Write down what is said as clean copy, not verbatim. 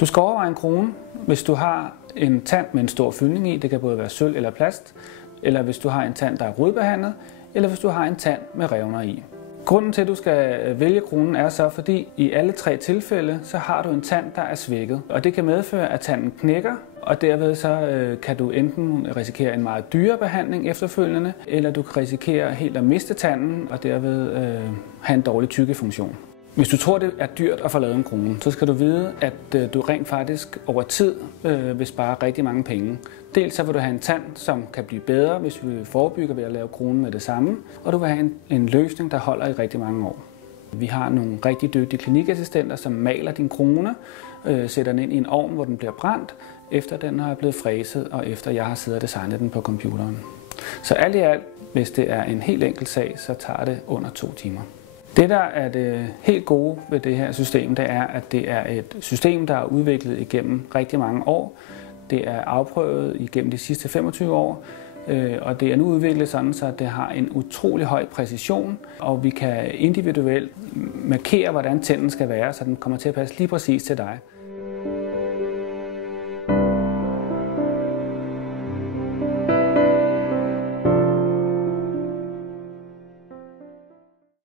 Du skal overveje en krone, hvis du har en tand med en stor fyldning i, det kan både være sølv eller plast, eller hvis du har en tand, der er rodbehandlet, eller hvis du har en tand med revner i. Grunden til, at du skal vælge kronen, er så, fordi i alle 3 tilfælde, så har du en tand, der er svækket. Og det kan medføre, at tanden knækker, og derved så kan du enten risikere en meget dyre behandling efterfølgende, eller du kan risikere helt at miste tanden, og derved have en dårlig tykkefunktion. Hvis du tror, det er dyrt at få lavet en krone, så skal du vide, at du rent faktisk over tid vil spare rigtig mange penge. Dels så vil du have en tand, som kan blive bedre, hvis vi forebygger ved at lave kronen med det samme, og du vil have en løsning, der holder i rigtig mange år. Vi har nogle rigtig dygtige klinikassistenter, som maler din krone, sætter den ind i en ovn, hvor den bliver brændt, efter den har blevet fræset, og efter jeg har siddet og designet den på computeren. Så alt i alt, hvis det er en helt enkel sag, så tager det under 2 timer. Det, der er det helt gode ved det her system, det er, at det er et system, der er udviklet igennem rigtig mange år. Det er afprøvet igennem de sidste 25 år, og det er nu udviklet sådan, så det har en utrolig høj præcision, og vi kan individuelt markere, hvordan tænden skal være, så den kommer til at passe lige præcis til dig.